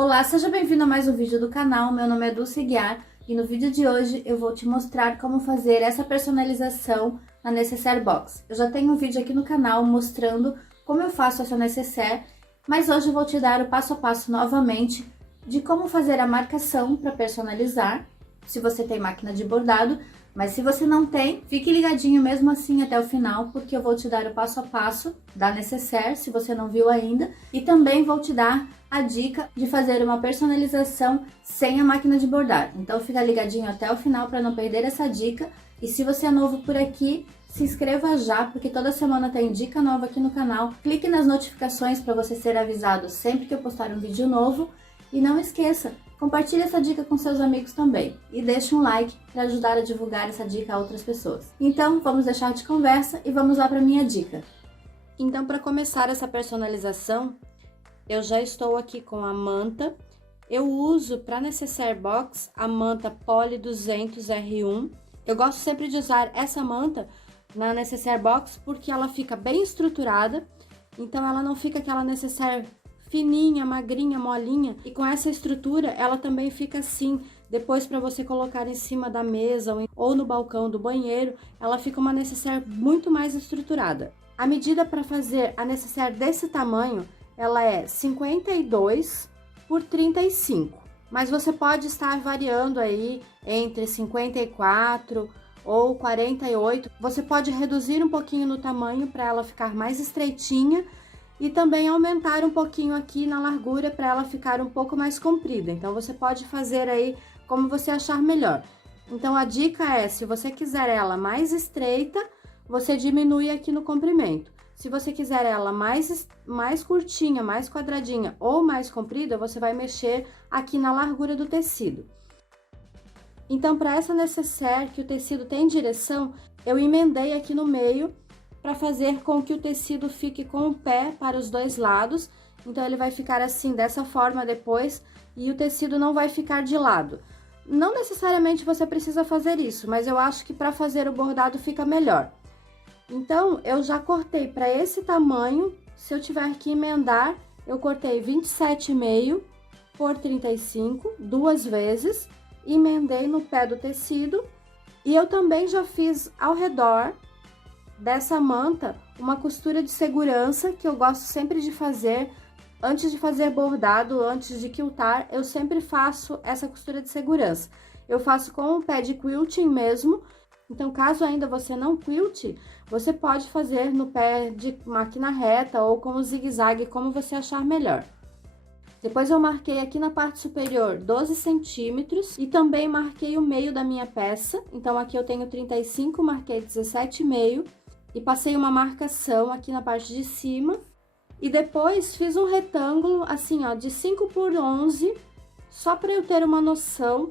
Olá, seja bem-vindo a mais um vídeo do canal. Meu nome é Dulce Guiar e no vídeo de hoje eu vou te mostrar como fazer essa personalização na Necessaire Box. Eu já tenho um vídeo aqui no canal mostrando como eu faço essa Necessaire, mas hoje eu vou te dar o passo a passo novamente de como fazer a marcação para personalizar, se você tem máquina de bordado. Mas se você não tem, fique ligadinho mesmo assim até o final, porque eu vou te dar o passo a passo da Necessaire, se você não viu ainda, e também vou te dar a dica de fazer uma personalização sem a máquina de bordar. Então fica ligadinho até o final para não perder essa dica. E se você é novo por aqui, se inscreva já, porque toda semana tem dica nova aqui no canal. Clique nas notificações para você ser avisado sempre que eu postar um vídeo novo. E não esqueça, compartilhe essa dica com seus amigos também e deixe um like para ajudar a divulgar essa dica a outras pessoas. Então, vamos deixar de conversa e vamos lá para minha dica. Então, para começar essa personalização, eu já estou aqui com a manta. Eu uso para Necessaire Box a manta Poly 200 R1. Eu gosto sempre de usar essa manta na Necessaire Box porque ela fica bem estruturada, então ela não fica aquela Necessaire fininha, magrinha, molinha, e com essa estrutura ela também fica assim, depois para você colocar em cima da mesa ou no balcão do banheiro, ela fica uma necessaire muito mais estruturada. A medida para fazer a necessaire desse tamanho, ela é 52 por 35, mas você pode estar variando aí entre 54 ou 48, você pode reduzir um pouquinho no tamanho para ela ficar mais estreitinha, e também aumentar um pouquinho aqui na largura para ela ficar um pouco mais comprida. Então, você pode fazer aí como você achar melhor. Então, a dica é, se você quiser ela mais estreita, você diminui aqui no comprimento. Se você quiser ela mais curtinha, mais quadradinha ou mais comprida, você vai mexer aqui na largura do tecido. Então, para essa necessaire que o tecido tem direção, eu emendei aqui no meio para fazer com que o tecido fique com o pé para os dois lados. Então, ele vai ficar assim, dessa forma depois, e o tecido não vai ficar de lado. Não necessariamente você precisa fazer isso, mas eu acho que para fazer o bordado fica melhor. Então, eu já cortei para esse tamanho. Se eu tiver que emendar, eu cortei 27,5 por 35, duas vezes, emendei no pé do tecido, e eu também já fiz ao redor dessa manta uma costura de segurança, que eu gosto sempre de fazer antes de fazer bordado, antes de quiltar, eu sempre faço essa costura de segurança. Eu faço com o pé de quilting mesmo, então caso ainda você não quilte, você pode fazer no pé de máquina reta ou com o zigue-zague, como você achar melhor. Depois eu marquei aqui na parte superior 12 centímetros e também marquei o meio da minha peça. Então aqui eu tenho 35, marquei 17,5. E passei uma marcação aqui na parte de cima, e depois fiz um retângulo assim, ó, de 5 por 11, só para eu ter uma noção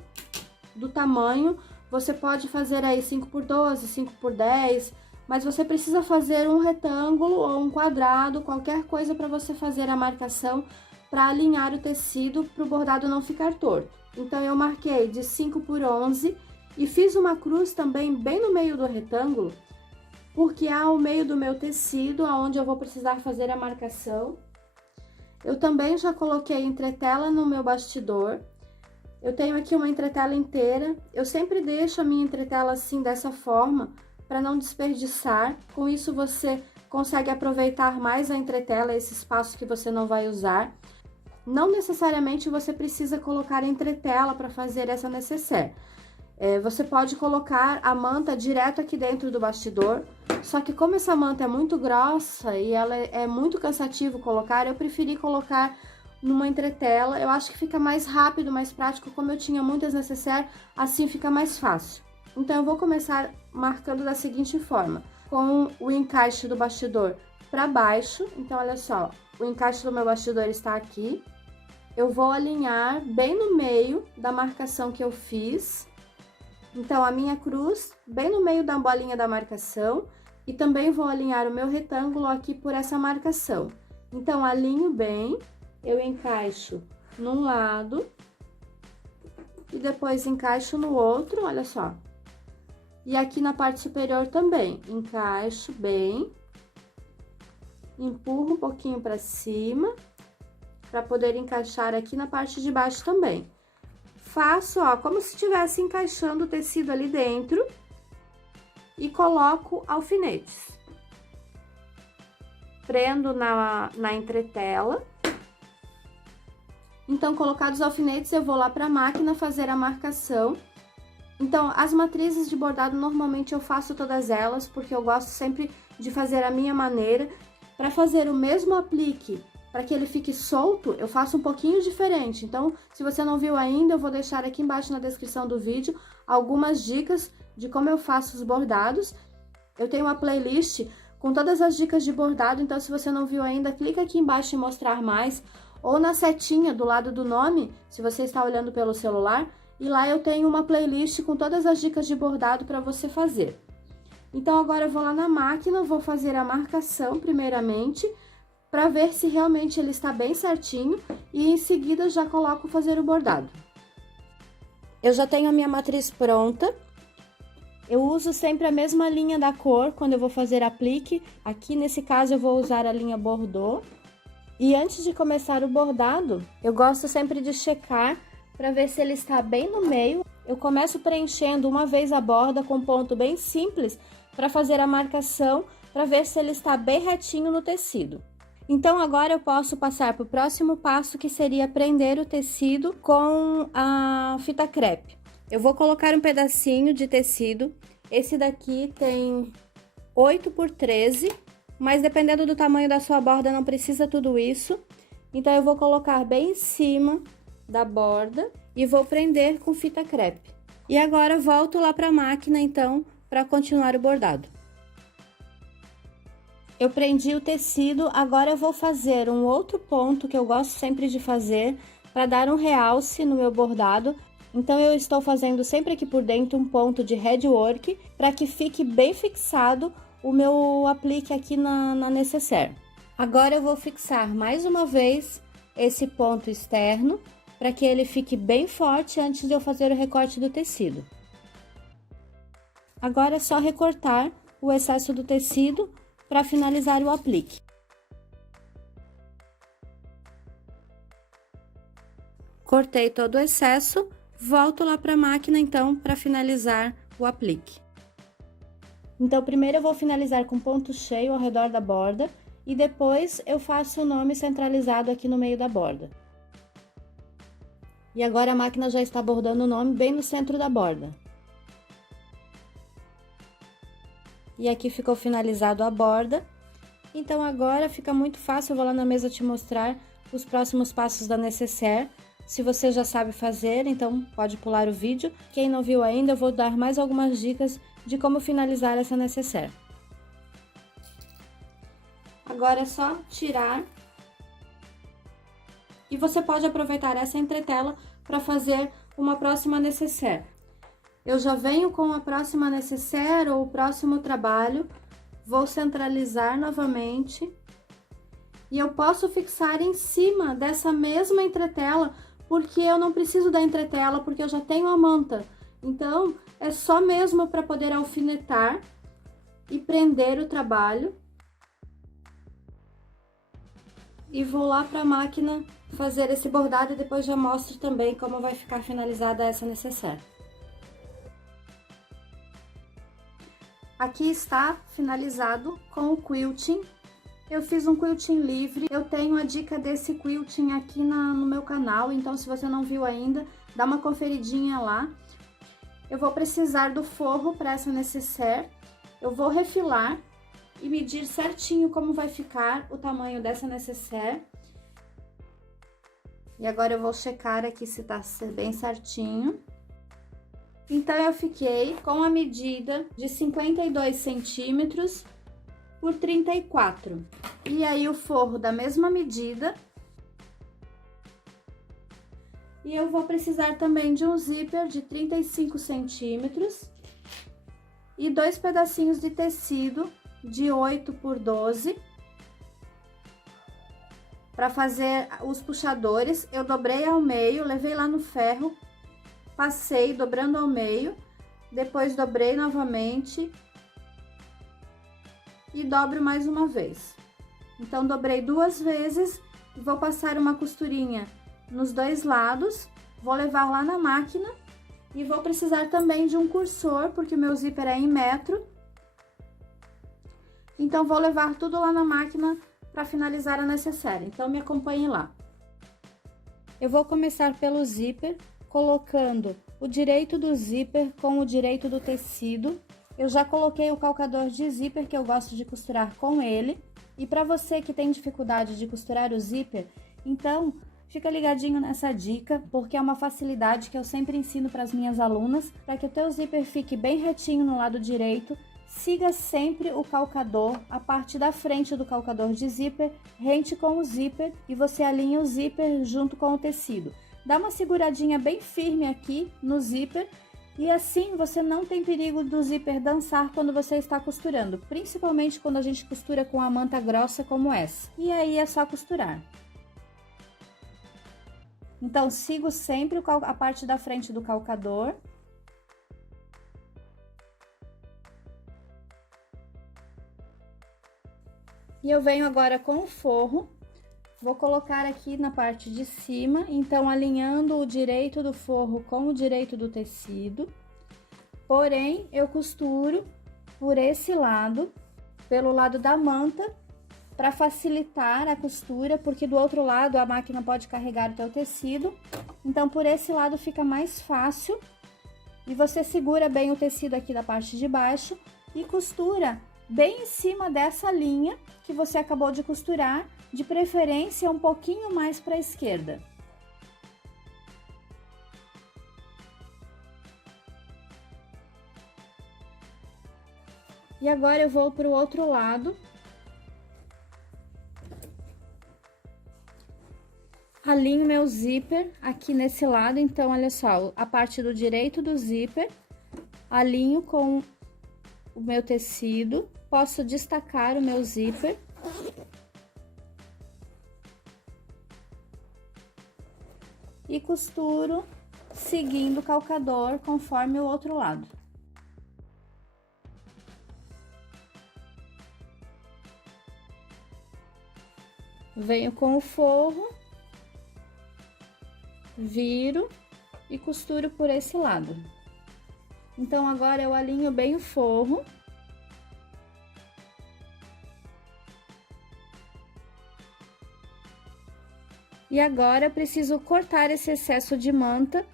do tamanho. Você pode fazer aí 5 por 12, 5 por 10, mas você precisa fazer um retângulo ou um quadrado, qualquer coisa para você fazer a marcação, para alinhar o tecido, para o bordado não ficar torto. Então, eu marquei de 5 por 11 e fiz uma cruz também bem no meio do retângulo, porque é o meio do meu tecido, aonde eu vou precisar fazer a marcação. Eu também já coloquei entretela no meu bastidor. Eu tenho aqui uma entretela inteira. Eu sempre deixo a minha entretela assim, dessa forma, para não desperdiçar. Com isso, você consegue aproveitar mais a entretela, esse espaço que você não vai usar. Não necessariamente você precisa colocar entretela para fazer essa necessaire. Você pode colocar a manta direto aqui dentro do bastidor, só que como essa manta é muito grossa e ela é muito cansativo colocar, eu preferi colocar numa entretela. Eu acho que fica mais rápido, mais prático, como eu tinha muitas necessaire, assim fica mais fácil. Então, eu vou começar marcando da seguinte forma, com o encaixe do bastidor para baixo. Então, olha só, o encaixe do meu bastidor está aqui. Eu vou alinhar bem no meio da marcação que eu fiz. Então, a minha cruz bem no meio da bolinha da marcação, e também vou alinhar o meu retângulo aqui por essa marcação. Então, alinho bem, eu encaixo num lado e depois encaixo no outro, olha só. E aqui na parte superior também, encaixo bem, empurro um pouquinho para cima para poder encaixar aqui na parte de baixo também. Faço, ó, como se estivesse encaixando o tecido ali dentro e coloco alfinetes. Prendo na entretela. Então, colocados os alfinetes, eu vou lá para a máquina fazer a marcação. Então, as matrizes de bordado, normalmente eu faço todas elas, porque eu gosto sempre de fazer a minha maneira. Para fazer o mesmo aplique, para que ele fique solto, eu faço um pouquinho diferente. Então, se você não viu ainda, eu vou deixar aqui embaixo na descrição do vídeo algumas dicas de como eu faço os bordados. Eu tenho uma playlist com todas as dicas de bordado, então se você não viu ainda, clica aqui embaixo em mostrar mais, ou na setinha do lado do nome, se você está olhando pelo celular, e lá eu tenho uma playlist com todas as dicas de bordado para você fazer. Então, agora eu vou lá na máquina, vou fazer a marcação primeiramente, para ver se realmente ele está bem certinho, e em seguida já coloco fazer o bordado. Eu já tenho a minha matriz pronta. Eu uso sempre a mesma linha da cor quando eu vou fazer aplique. Aqui nesse caso eu vou usar a linha Bordeaux. E antes de começar o bordado, eu gosto sempre de checar para ver se ele está bem no meio. Eu começo preenchendo uma vez a borda com ponto bem simples para fazer a marcação, para ver se ele está bem retinho no tecido. Então, agora eu posso passar para o próximo passo, que seria prender o tecido com a fita crepe. Eu vou colocar um pedacinho de tecido. Esse daqui tem 8 por 13, mas dependendo do tamanho da sua borda, não precisa tudo isso. Então, eu vou colocar bem em cima da borda e vou prender com fita crepe. E agora, volto lá para a máquina, então, para continuar o bordado. Eu prendi o tecido, agora eu vou fazer um outro ponto que eu gosto sempre de fazer para dar um realce no meu bordado. Então, eu estou fazendo sempre aqui por dentro um ponto de headwork para que fique bem fixado o meu aplique aqui na nécessaire. Agora, eu vou fixar mais uma vez esse ponto externo para que ele fique bem forte antes de eu fazer o recorte do tecido. Agora, é só recortar o excesso do tecido para finalizar o aplique. Cortei todo o excesso, volto lá para a máquina então para finalizar o aplique. Então, primeiro eu vou finalizar com ponto cheio ao redor da borda e depois eu faço o nome centralizado aqui no meio da borda. E agora a máquina já está bordando o nome bem no centro da borda. E aqui ficou finalizado a borda. Então, agora fica muito fácil, eu vou lá na mesa te mostrar os próximos passos da nécessaire. Se você já sabe fazer, então pode pular o vídeo. Quem não viu ainda, eu vou dar mais algumas dicas de como finalizar essa nécessaire. Agora é só tirar. E você pode aproveitar essa entretela para fazer uma próxima nécessaire. Eu já venho com a próxima nécessaire ou o próximo trabalho, vou centralizar novamente e eu posso fixar em cima dessa mesma entretela, porque eu não preciso da entretela, porque eu já tenho a manta. Então, é só mesmo para poder alfinetar e prender o trabalho. E vou lá para a máquina fazer esse bordado e depois já mostro também como vai ficar finalizada essa nécessaire. Aqui está finalizado com o quilting. Eu fiz um quilting livre. Eu tenho a dica desse quilting aqui no meu canal, então se você não viu ainda, dá uma conferidinha lá. Eu vou precisar do forro para essa nécessaire. Eu vou refilar e medir certinho como vai ficar o tamanho dessa nécessaire. E agora eu vou checar aqui se tá bem certinho. Então, eu fiquei com a medida de 52 centímetros por 34. E aí, o forro da mesma medida. E eu vou precisar também de um zíper de 35 centímetros. E 2 pedacinhos de tecido de 8 por 12. Para fazer os puxadores, eu dobrei ao meio, levei lá no ferro. Passei dobrando ao meio, depois dobrei novamente e dobro mais uma vez. Então, dobrei 2 vezes Vou passar uma costurinha nos dois lados, vou levar lá na máquina e vou precisar também de um cursor, porque o meu zíper é em metro. Então, vou levar tudo lá na máquina para finalizar a necessaire. Então, me acompanhe lá. Eu vou começar pelo zíper, colocando o direito do zíper com o direito do tecido. Eu já coloquei o calcador de zíper, que eu gosto de costurar com ele. E para você que tem dificuldade de costurar o zíper, então fica ligadinho nessa dica, porque é uma facilidade que eu sempre ensino para as minhas alunas, para que o teu zíper fique bem retinho no lado direito. Siga sempre o calcador, a parte da frente do calcador de zíper, rente com o zíper e você alinha o zíper junto com o tecido. Dá uma seguradinha bem firme aqui no zíper e assim você não tem perigo do zíper dançar quando você está costurando, principalmente quando a gente costura com a manta grossa como essa. E aí é só costurar. Então, sigo sempre a parte da frente do calcador. E eu venho agora com o forro, vou colocar aqui na parte de cima, então alinhando o direito do forro com o direito do tecido. Porém, eu costuro por esse lado, pelo lado da manta, para facilitar a costura, porque do outro lado a máquina pode carregar o teu tecido. Então, por esse lado fica mais fácil. E você segura bem o tecido aqui da parte de baixo e costura bem em cima dessa linha que você acabou de costurar, de preferência um pouquinho mais para a esquerda. E agora eu vou para o outro lado. Alinho meu zíper aqui nesse lado, então olha só, a parte do direito do zíper, alinho com o meu tecido, posso destacar o meu zíper. E costuro seguindo o calcador conforme o outro lado. Venho com o forro, viro e costuro por esse lado. Então, agora eu alinho bem o forro. E agora eu preciso cortar esse excesso de manta.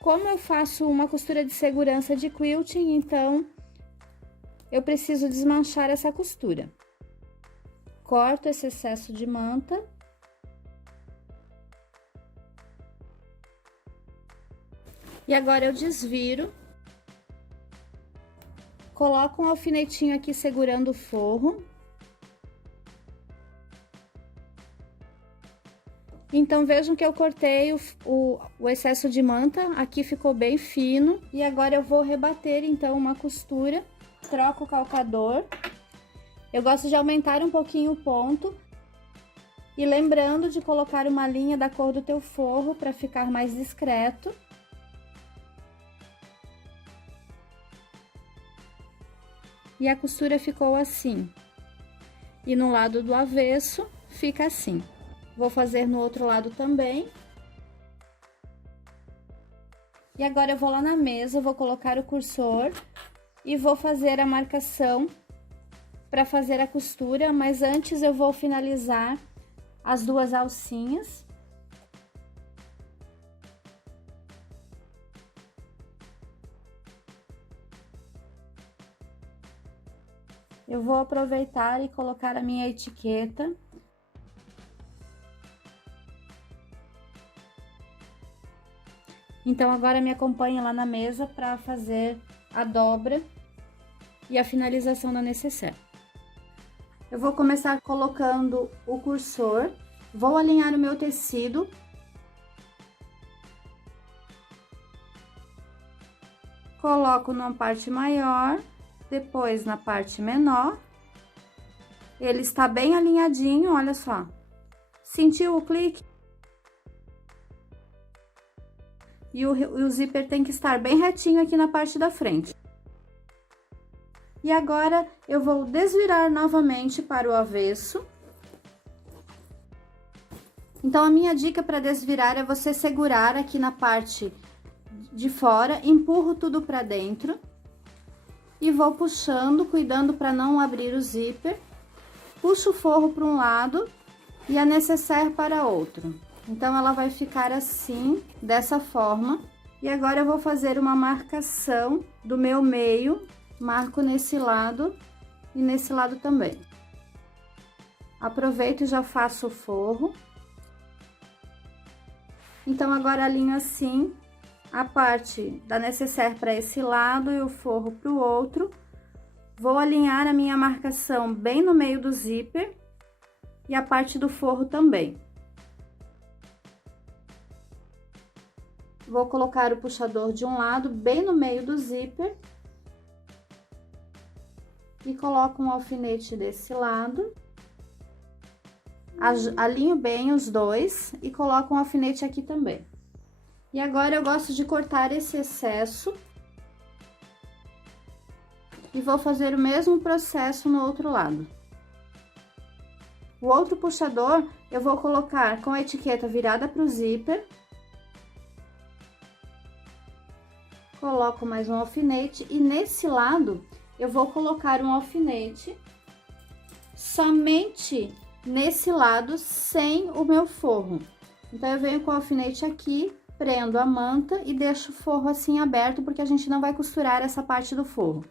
Como eu faço uma costura de segurança de quilting, então eu preciso desmanchar essa costura. Corto esse excesso de manta. E agora eu desviro. Coloco um alfinetinho aqui segurando o forro. Então, vejam que eu cortei o excesso de manta, aqui ficou bem fino. E agora eu vou rebater, então, uma costura, troco o calcador. Eu gosto de aumentar um pouquinho o ponto. E lembrando de colocar uma linha da cor do teu forro para ficar mais discreto. E a costura ficou assim. E no lado do avesso, fica assim. Vou fazer no outro lado também. E agora eu vou lá na mesa, vou colocar o cursor e vou fazer a marcação para fazer a costura, mas antes eu vou finalizar as duas alcinhas. Eu vou aproveitar e colocar a minha etiqueta. Então, agora me acompanhe lá na mesa para fazer a dobra e a finalização da necessaire. Eu vou começar colocando o cursor, vou alinhar o meu tecido. Coloco numa parte maior, depois na parte menor. Ele está bem alinhadinho, olha só. Sentiu o clique? E o zíper tem que estar bem retinho aqui na parte da frente. E agora, eu vou desvirar novamente para o avesso. Então, a minha dica para desvirar é você segurar aqui na parte de fora, empurro tudo para dentro e vou puxando, cuidando para não abrir o zíper. Puxo o forro para um lado e a nécessaire para outro. Então, ela vai ficar assim, dessa forma. E agora eu vou fazer uma marcação do meu meio, marco nesse lado e nesse lado também. Aproveito e já faço o forro. Então, agora alinho assim a parte da nécessaire para esse lado e o forro para o outro. Vou alinhar a minha marcação bem no meio do zíper e a parte do forro também. Vou colocar o puxador de um lado bem no meio do zíper e coloco um alfinete desse lado. Alinho bem os dois e coloco um alfinete aqui também. E agora eu gosto de cortar esse excesso e vou fazer o mesmo processo no outro lado. O outro puxador eu vou colocar com a etiqueta virada para o zíper. Coloco mais um alfinete e nesse lado eu vou colocar um alfinete somente nesse lado sem o meu forro. Então, eu venho com o alfinete aqui, prendo a manta e deixo o forro assim aberto, porque a gente não vai costurar essa parte do forro.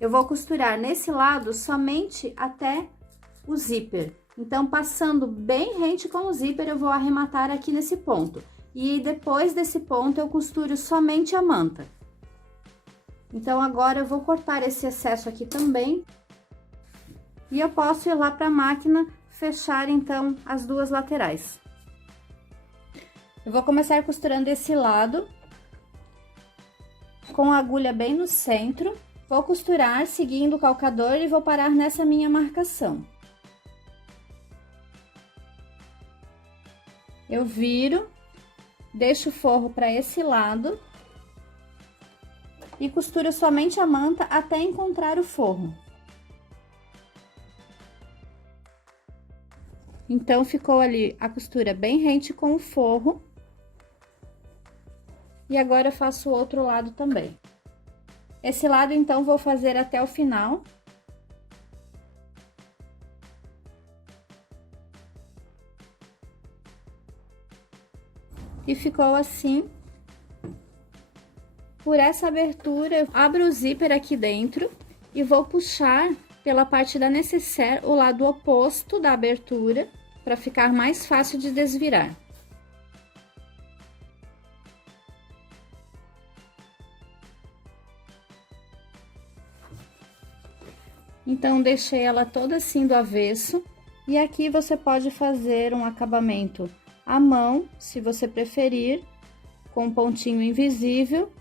Eu vou costurar nesse lado somente até o zíper. Então, passando bem rente com o zíper, eu vou arrematar aqui nesse ponto. E depois desse ponto, eu costuro somente a manta. Então, agora eu vou cortar esse excesso aqui também. E eu posso ir lá para a máquina fechar, então, as duas laterais. Eu vou começar costurando esse lado, com a agulha bem no centro. Vou costurar seguindo o calcador e vou parar nessa minha marcação. Eu viro, deixo o forro para esse lado e costuro somente a manta até encontrar o forro. Então, ficou ali a costura bem rente com o forro. E agora eu faço o outro lado também. Esse lado, então, vou fazer até o final. E ficou assim. Por essa abertura, eu abro o zíper aqui dentro e vou puxar pela parte da nécessaire o lado oposto da abertura, para ficar mais fácil de desvirar. Então, deixei ela toda assim do avesso, e aqui você pode fazer um acabamento à mão, se você preferir, com pontinho invisível,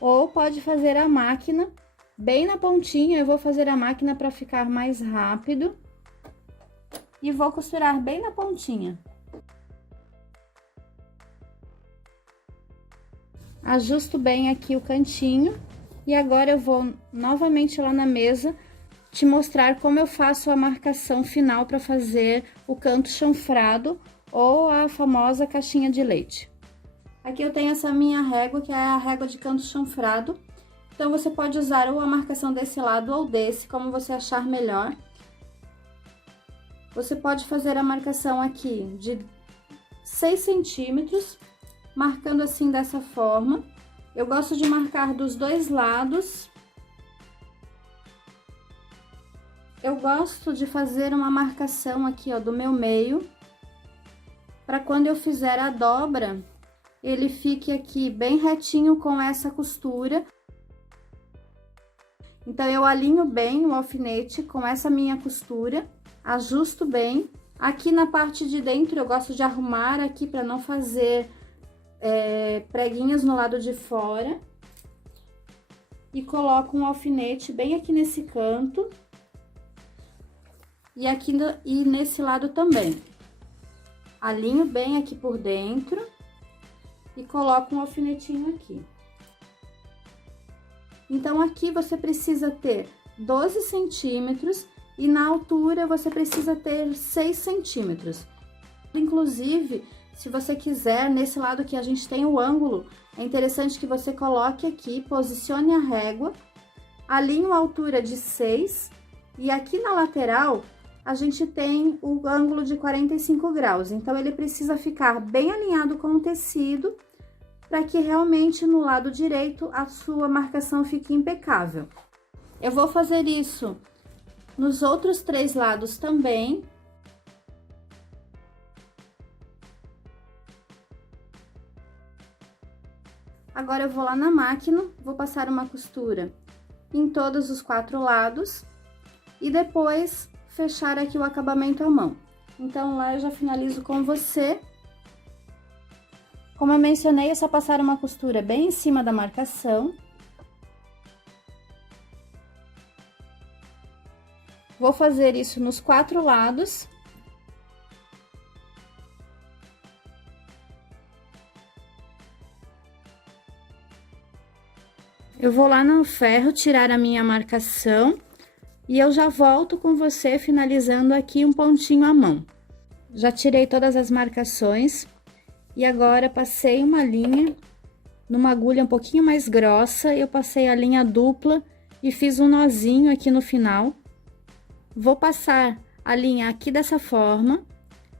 ou pode fazer a máquina, bem na pontinha. Eu vou fazer a máquina para ficar mais rápido, e vou costurar bem na pontinha. Ajusto bem aqui o cantinho, e agora eu vou novamente lá na mesa te mostrar como eu faço a marcação final para fazer o canto chanfrado ou a famosa caixinha de leite. Aqui eu tenho essa minha régua, que é a régua de canto chanfrado. Então, você pode usar ou a marcação desse lado ou desse, como você achar melhor. Você pode fazer a marcação aqui de 6 centímetros, marcando assim dessa forma. Eu gosto de marcar dos dois lados. Eu gosto de fazer uma marcação aqui, ó, do meu meio, para quando eu fizer a dobra, ele fique aqui bem retinho com essa costura. Então, eu alinho bem o alfinete com essa minha costura, ajusto bem. Aqui na parte de dentro, eu gosto de arrumar aqui para não fazer preguinhas no lado de fora. E coloco um alfinete bem aqui nesse canto. E aqui e nesse lado também. Alinho bem aqui por dentro e coloco um alfinetinho aqui. Então, aqui você precisa ter 12 centímetros e na altura você precisa ter 6 centímetros. Inclusive, se você quiser, nesse lado que a gente tem o ângulo, é interessante que você coloque aqui, posicione a régua, alinhe a altura de 6 e aqui na lateral a gente tem o ângulo de 45 graus. Então, ele precisa ficar bem alinhado com o tecido para que realmente no lado direito a sua marcação fique impecável. Eu vou fazer isso nos outros 3 lados também. Agora, eu vou lá na máquina, vou passar uma costura em todos os 4 lados e depois fechar aqui o acabamento à mão. Então, lá eu já finalizo com você. Como eu mencionei, é só passar uma costura bem em cima da marcação. Vou fazer isso nos 4 lados. Eu vou lá no ferro tirar a minha marcação e eu já volto com você finalizando aqui um pontinho à mão. Já tirei todas as marcações e agora passei uma linha numa agulha um pouquinho mais grossa, eu passei a linha dupla e fiz um nozinho aqui no final. Vou passar a linha aqui dessa forma,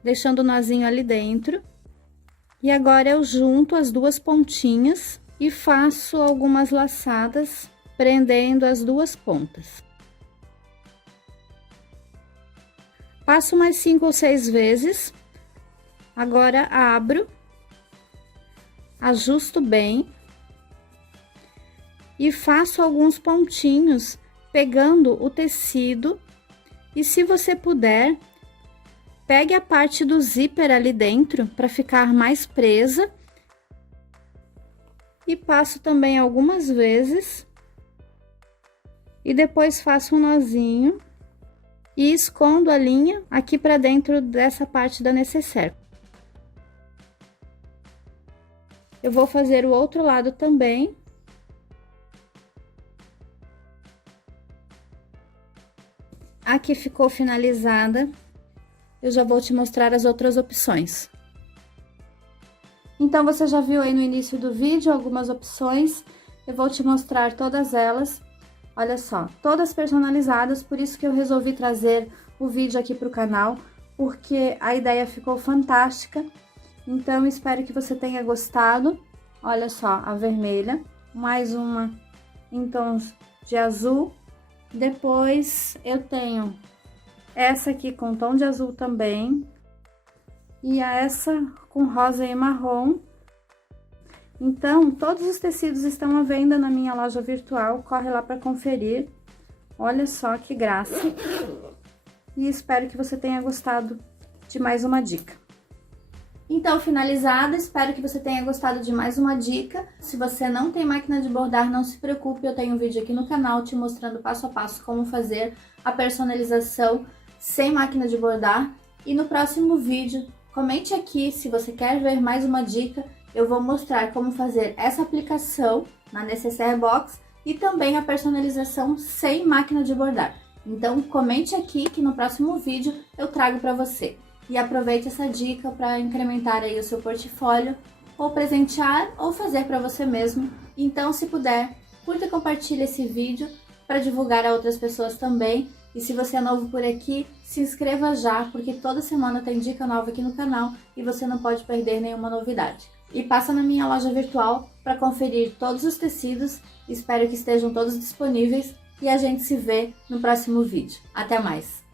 deixando o nozinho ali dentro. E agora eu junto as 2 pontinhas e faço algumas laçadas, prendendo as 2 pontas. Passo mais 5 ou 6 vezes. Agora, abro, ajusto bem e faço alguns pontinhos, pegando o tecido. E se você puder, pegue a parte do zíper ali dentro para ficar mais presa. E passo também algumas vezes. E depois faço um nozinho. E escondo a linha aqui para dentro dessa parte da necessaire. Eu vou fazer o outro lado também. Aqui ficou finalizada. Eu já vou te mostrar as outras opções. Então, você já viu aí no início do vídeo algumas opções. Eu vou te mostrar todas elas. Olha só, todas personalizadas, por isso que eu resolvi trazer o vídeo aqui para o canal, porque a ideia ficou fantástica. Então, espero que você tenha gostado. Olha só, a vermelha, mais uma em tons de azul. Depois, eu tenho essa aqui com tom de azul também. E essa com rosa e marrom. Então, todos os tecidos estão à venda na minha loja virtual, corre lá para conferir. Olha só que graça. E espero que você tenha gostado de mais uma dica. Então, finalizada, espero que você tenha gostado de mais uma dica. Se você não tem máquina de bordar, não se preocupe, eu tenho um vídeo aqui no canal te mostrando passo a passo como fazer a personalização sem máquina de bordar. E no próximo vídeo, comente aqui se você quer ver mais uma dica. Eu vou mostrar como fazer essa aplicação na Necessaire Box e também a personalização sem máquina de bordar. Então, comente aqui que no próximo vídeo eu trago para você. E aproveite essa dica para incrementar aí o seu portfólio, ou presentear, ou fazer para você mesmo. Então, se puder, curta e compartilhe esse vídeo para divulgar a outras pessoas também. E se você é novo por aqui, se inscreva já, porque toda semana tem dica nova aqui no canal e você não pode perder nenhuma novidade. E passa na minha loja virtual para conferir todos os tecidos, espero que estejam todos disponíveis e a gente se vê no próximo vídeo. Até mais!